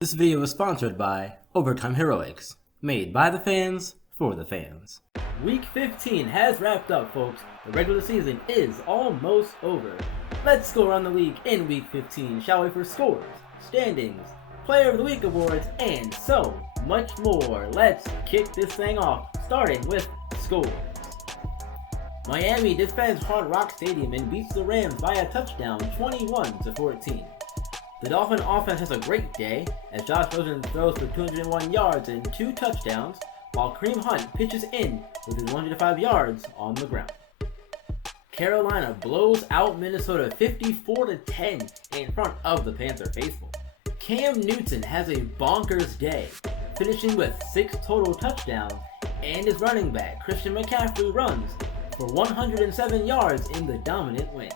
This video is sponsored by Overtime Heroics, made by the fans, for the fans. Week 15 has wrapped up, folks. The regular season is almost over. Let's go around the league in Week 15, shall we, for scores, standings, Player of the Week awards, and so much more. Let's kick this thing off, starting with scores. Miami defends Hard Rock Stadium and beats the Rams by a touchdown, 21-14. The Dolphin offense has a great day as Josh Rosen throws for 201 yards and 2 touchdowns, while Kareem Hunt pitches in with his 105 yards on the ground. Carolina blows out Minnesota 54-10 in front of the Panther faithful. Cam Newton has a bonkers day, finishing with 6 total touchdowns, and his running back Christian McCaffrey runs for 107 yards in the dominant win.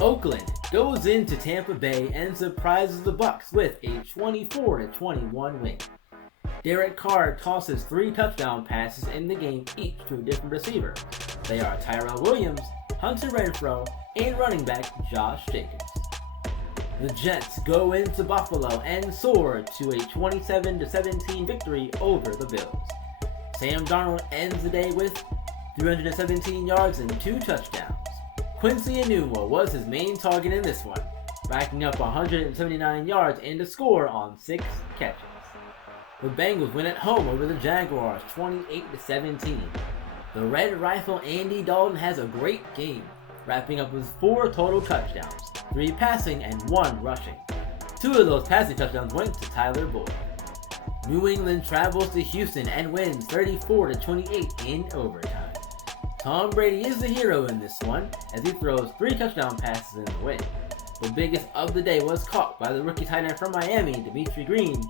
Oakland goes into Tampa Bay and surprises the Bucs with a 24-21 win. Derek Carr tosses 3 touchdown passes in the game, each to a different receiver. They are Tyrell Williams, Hunter Renfrow, and running back Josh Jacobs. The Jets go into Buffalo and soar to a 27-17 victory over the Bills. Sam Darnold ends the day with 317 yards and 2 touchdowns. Quincy Enunwa was his main target in this one, racking up 179 yards and a score on 6 catches. The Bengals win at home over the Jaguars 28-17. The Red Rifle Andy Dalton has a great game, wrapping up with 4 total touchdowns, 3 passing and 1 rushing. 2 of those passing touchdowns went to Tyler Boyd. New England travels to Houston and wins 34-28 in overtime. Tom Brady is the hero in this one as he throws 3 touchdown passes in the win. The biggest of the day was caught by the rookie tight end from Miami, Dimitri Green,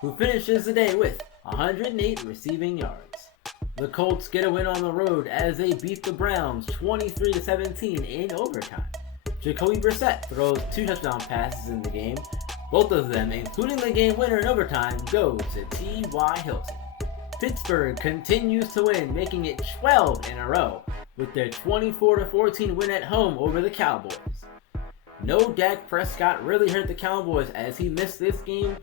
who finishes the day with 108 receiving yards. The Colts get a win on the road as they beat the Browns 23-17 in overtime. Jacoby Brissett throws 2 touchdown passes in the game. Both of them, including the game winner in overtime, go to T.Y. Hilton. Pittsburgh continues to win, making it 12 in a row with their 24-14 win at home over the Cowboys. No Dak Prescott really hurt the Cowboys as he missed this game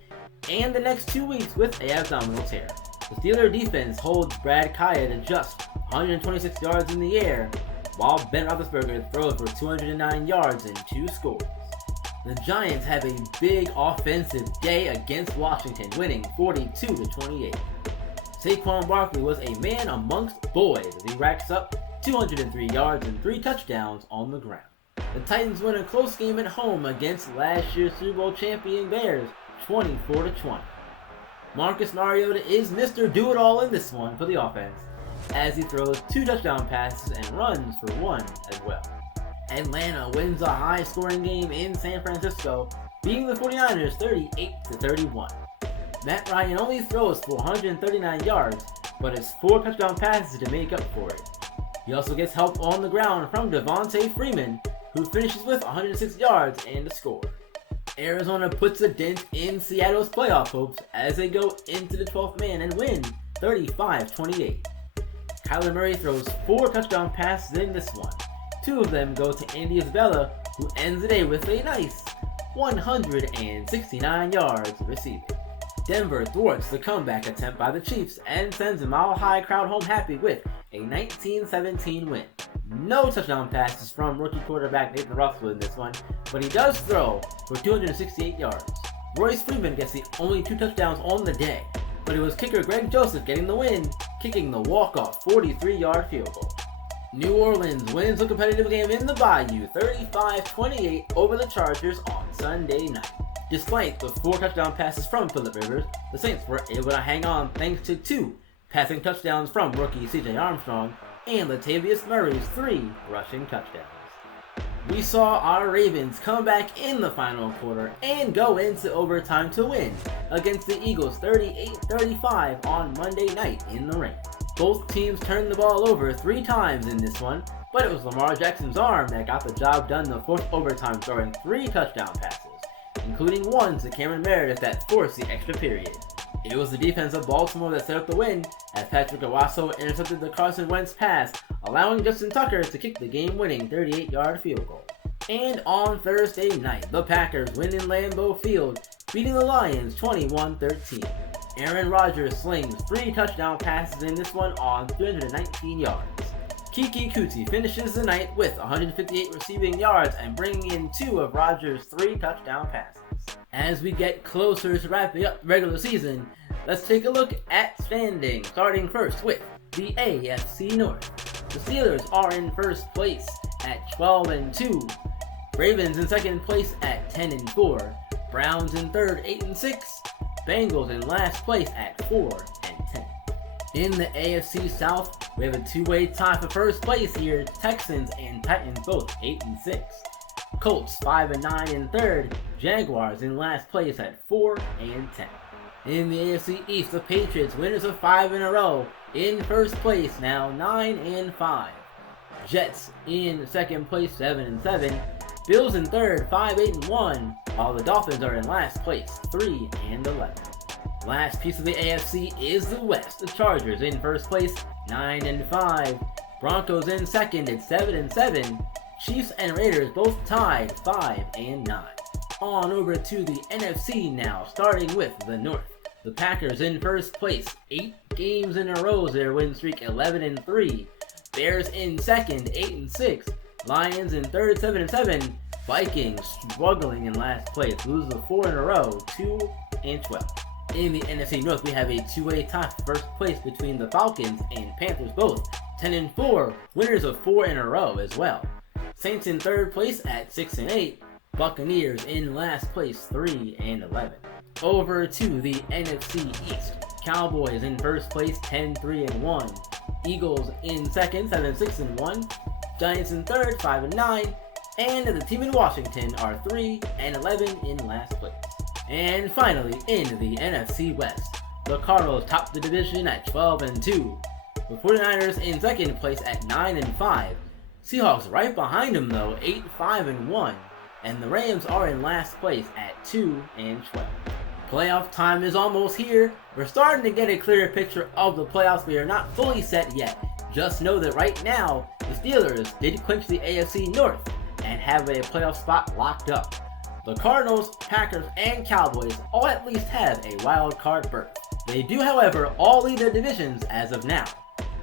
and the next 2 weeks with an abdominal tear. The Steelers defense holds Brad Kaya to just 126 yards in the air, while Ben Roethlisberger throws for 209 yards and 2 scores. The Giants have a big offensive day against Washington, winning 42-28. Saquon Barkley was a man amongst boys as he racks up 203 yards and 3 touchdowns on the ground. The Titans win a close game at home against last year's Super Bowl champion Bears, 24-20. Marcus Mariota is Mr. Do-It-All in this one for the offense, as he throws 2 touchdown passes and runs for 1 as well. Atlanta wins a high-scoring game in San Francisco, beating the 49ers 38-31. Matt Ryan only throws for 139 yards, but has 4 touchdown passes to make up for it. He also gets help on the ground from Devontae Freeman, who finishes with 106 yards and a score. Arizona puts a dent in Seattle's playoff hopes as they go into the 12th man and win 35-28. Kyler Murray throws 4 touchdown passes in this one. 2 of them go to Andy Isabella, who ends the day with a nice 169 yards receiving. Denver thwarts the comeback attempt by the Chiefs and sends a mile-high crowd home happy with a 19-17 win. No touchdown passes from rookie quarterback Nathan Russell in this one, but he does throw for 268 yards. Royce Freeman gets the only 2 touchdowns on the day, but it was kicker Greg Joseph getting the win, kicking the walk-off 43-yard field goal. New Orleans wins a competitive game in the Bayou 35-28 over the Chargers on Sunday night. Despite the 4 touchdown passes from Phillip Rivers, the Saints were able to hang on thanks to 2 passing touchdowns from rookie C.J. Armstrong and Latavius Murray's 3 rushing touchdowns. We saw our Ravens come back in the final quarter and go into overtime to win against the Eagles 38-35 on Monday night in the rain. Both teams turned the ball over 3 times in this one, but it was Lamar Jackson's arm that got the job done in the 4th overtime, throwing 3 touchdown passes, including one to Cameron Meredith that forced the extra period. It was the defense of Baltimore that set up the win as Patrick Owasso intercepted the Carson Wentz pass, allowing Justin Tucker to kick the game-winning 38-yard field goal. And on Thursday night, the Packers win in Lambeau Field, beating the Lions 21-13. Aaron Rodgers slings 3 touchdown passes in this one on 319 yards. Kiki Kuti finishes the night with 158 receiving yards and bringing in 2 of Rodgers' 3 touchdown passes. As we get closer to wrapping up the regular season, let's take a look at standings, starting first with the AFC North. The Steelers are in first place at 12-2. Ravens in second place at 10-4. Browns in third, 8-6. Bengals in last place at 4-10. In the AFC South, we have a two-way tie for first place here. Texans and Titans both 8-6. Colts 5-9 in third. Jaguars in last place at 4-10. In the AFC East, the Patriots, winners of 5 in a row, in first place now 9-5. Jets in second place 7-7. Bills in third 5-8-1, while the Dolphins are in last place 3-11. Last piece of the AFC is the West. The Chargers in first place 9-5. Broncos in second at 7-7. Chiefs and Raiders both tied 5-9. On over to the NFC now, starting with the North. The Packers in first place, 8 games in a row, their win streak 11-3. Bears in second, 8-6. Lions in third, 7-7. Vikings struggling in last place, loses 4 in a row, 2-12. In the NFC North, we have a two-way tie for first place between the Falcons and Panthers, both 10-4, winners of 4 in a row as well. Saints in third place at 6-8. Buccaneers in last place, 3-11. Over to the NFC East. Cowboys in first place, 10-3-1. Eagles in second, 7-6-1. Giants in third, 5-9. And the team in Washington are 3-11 in last place. And finally, in the NFC West, the Cardinals top the division at 12-2. The 49ers in second place at 9-5. Seahawks right behind them though, 8-5-1. And the Rams are in last place at 2-12. Playoff time is almost here. We're starting to get a clearer picture of the playoffs. We are not fully set yet. Just know that right now, the Steelers did clinch the AFC North and have a playoff spot locked up. The Cardinals, Packers, and Cowboys all at least have a wild card berth. They do, however, all lead their divisions as of now.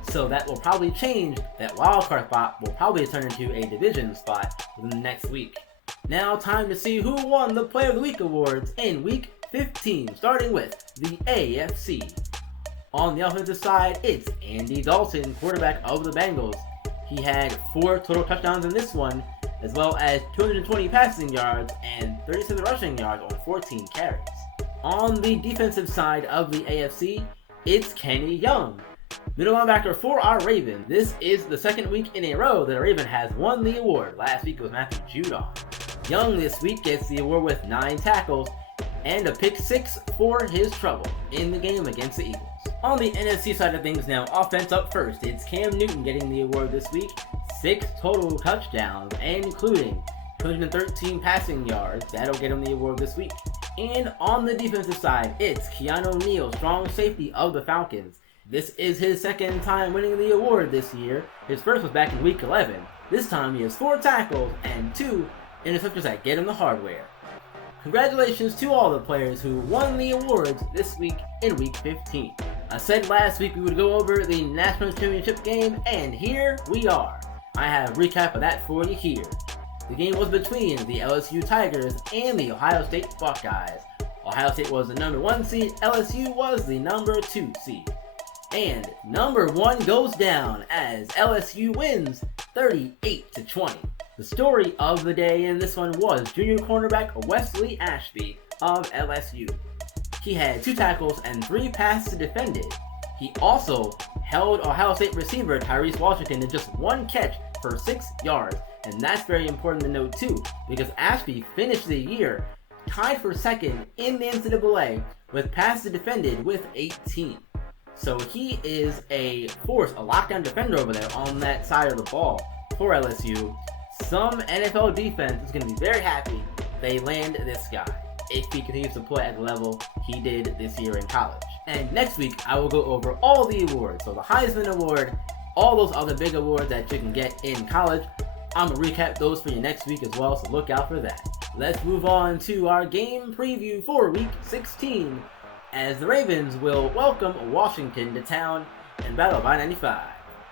So that will probably change. That wild card spot will probably turn into a division spot within the next week. Now time to see who won the Player of the Week awards in Week 15, starting with the AFC. On the offensive side, it's Andy Dalton, quarterback of the Bengals. He had 4 total touchdowns in this one, as well as 220 passing yards and 37 rushing yards on 14 carries. On the defensive side of the AFC, it's Kenny Young, middle linebacker for our Ravens. This is the second week in a row that a Raven has won the award. Last week it was Matthew Judon. Young this week gets the award with 9 tackles and a pick 6 for his trouble in the game against the Eagles. On the NFC side of things now, offense up first. It's Cam Newton getting the award this week. 6 total touchdowns, including 213 passing yards. That'll get him the award this week. And on the defensive side, it's Keanu Neal, strong safety of the Falcons. This is his second time winning the award this year. His first was back in Week 11. This time he has 4 tackles and 2 interceptors that get him the hardware. Congratulations to all the players who won the awards this week in Week 15. I said last week we would go over the National Championship game, and here we are. I have a recap of that for you here. The game was between the LSU Tigers and the Ohio State Buckeyes. Ohio State was the number 1 seed, LSU was the number 2 seed. And number 1 goes down as LSU wins 38-20. The story of the day in this one was junior cornerback Wesley Ashby of LSU. He had 2 tackles and 3 passes defended. He also held Ohio State receiver Tyrese Washington to just 1 catch for 6 yards. And that's very important to note too, because Ashby finished the year tied for second in the NCAA with passes defended with 18. So he is a force, a lockdown defender over there on that side of the ball for LSU. Some NFL defense is going to be very happy they land this guy if he continues to play at the level he did this year in college. And next week, I will go over all the awards. So the Heisman Award, all those other big awards that you can get in college. I'm going to recap those for you next week as well, so look out for that. let's move on to our game preview for Week 16, as the Ravens will welcome Washington to town and battle of I-95.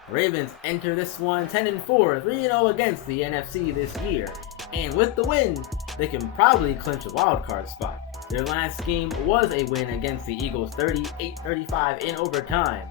The Ravens enter this one 10-4, 3-0 against the NFC this year, and with the win, they can probably clinch a wildcard spot. Their last game was a win against the Eagles 38-35 in overtime.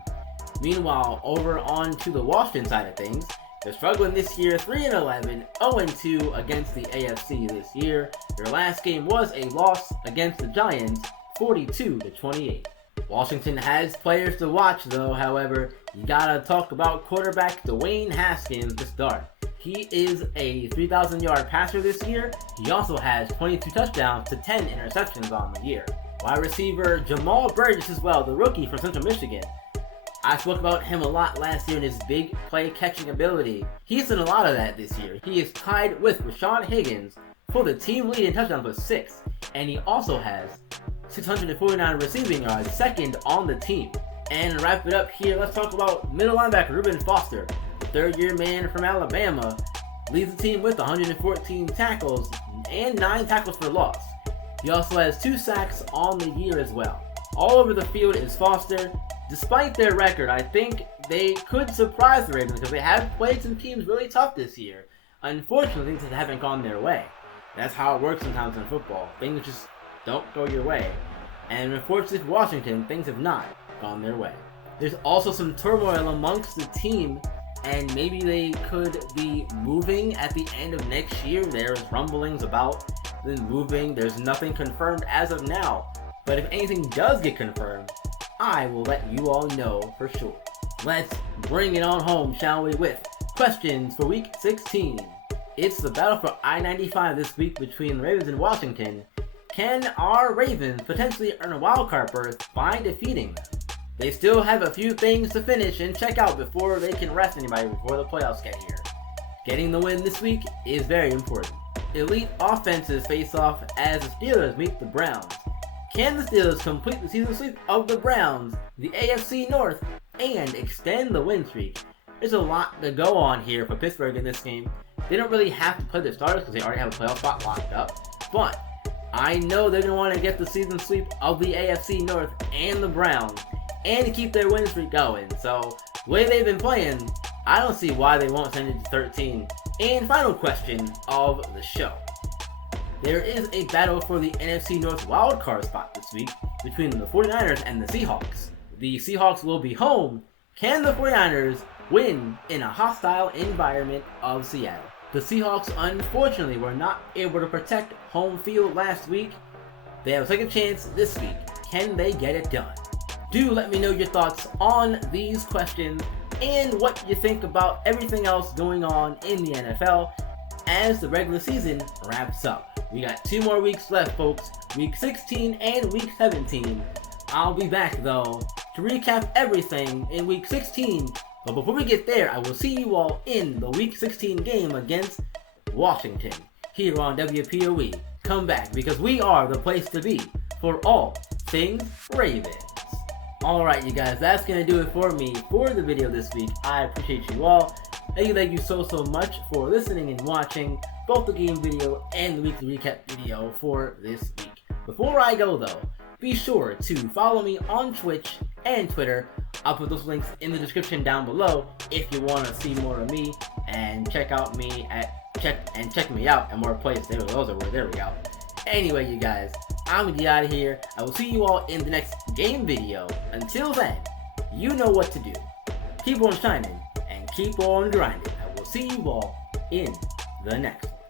Meanwhile, over on to the Washington side of things, they're struggling this year, 3-11, 0-2 against the AFC this year. Their last game was a loss against the Giants, 42-28. Washington has players to watch though, however, you gotta talk about quarterback Dwayne Haskins to start. He is a 3,000-yard passer this year. He also has 22 touchdowns to 10 interceptions on the year. Wide receiver Jamal Burgess as well, the rookie from Central Michigan. I spoke about him a lot last year in his big play catching ability. He's done a lot of that this year. He is tied with Rashad Higgins for the team lead in touchdowns with 6, and he also has 649 receiving yards, second on the team. And to wrap it up here, let's talk about middle linebacker Reuben Foster, the third-year man from Alabama. Leads the team with 114 tackles and 9 tackles for loss. He also has 2 sacks on the year as well. All over the field is Foster. Despite their record, I think they could surprise the Ravens because they have played some teams really tough this year. Unfortunately, things haven't gone their way. That's how it works sometimes in football. Things just don't go your way. And unfortunately for Washington, things have not gone their way. There's also some turmoil amongst the team, and maybe they could be moving at the end of next year. There's rumblings about them moving. There's nothing confirmed as of now. But if anything does get confirmed, I will let you all know for sure. Let's bring it on home, shall we, with questions for Week 16. It's the battle for I-95 this week between the Ravens and Washington. Can our Ravens potentially earn a wildcard berth by defeating them? They still have a few things to finish and check out before they can rest anybody before the playoffs get here. Getting the win this week is very important. Elite offenses face off as the Steelers meet the Browns. Can the Steelers complete the season sweep of the Browns, the AFC North, and extend the win streak? There's a lot to go on here for Pittsburgh in this game. They don't really have to play their starters because they already have a playoff spot locked up. But I know they're going to want to get the season sweep of the AFC North and the Browns and keep their win streak going. So, the way they've been playing, I don't see why they won't send it to 13. And final question of the show. There is a battle for the NFC North wildcard spot this week between the 49ers and the Seahawks. The Seahawks will be home. Can the 49ers win in a hostile environment of Seattle? The Seahawks unfortunately were not able to protect home field last week. They have a second chance this week. Can they get it done? Do let me know your thoughts on these questions and what you think about everything else going on in the NFL as the regular season wraps up. We got 2 more weeks left, folks. Week 16 and Week 17. I'll be back, though, to recap everything in Week 16. But before we get there, I will see you all in the Week 16 game against Washington here on WPOE. Come back, because we are the place to be for all things Ravens. Alright, you guys, that's going to do it for me for the video this week. I appreciate you all. Thank you so much for listening and watching both the game video and the weekly recap video for this week. Before I go though, be sure to follow me on Twitch and Twitter. I'll put those links in the description down below if you want to see more of me and check me out at more places. There we go. Anyway, you guys, I'm gonna get out of here. I will see you all in the next game video. Until then, you know what to do. Keep on shining and keep on grinding. I will see you all in the next one.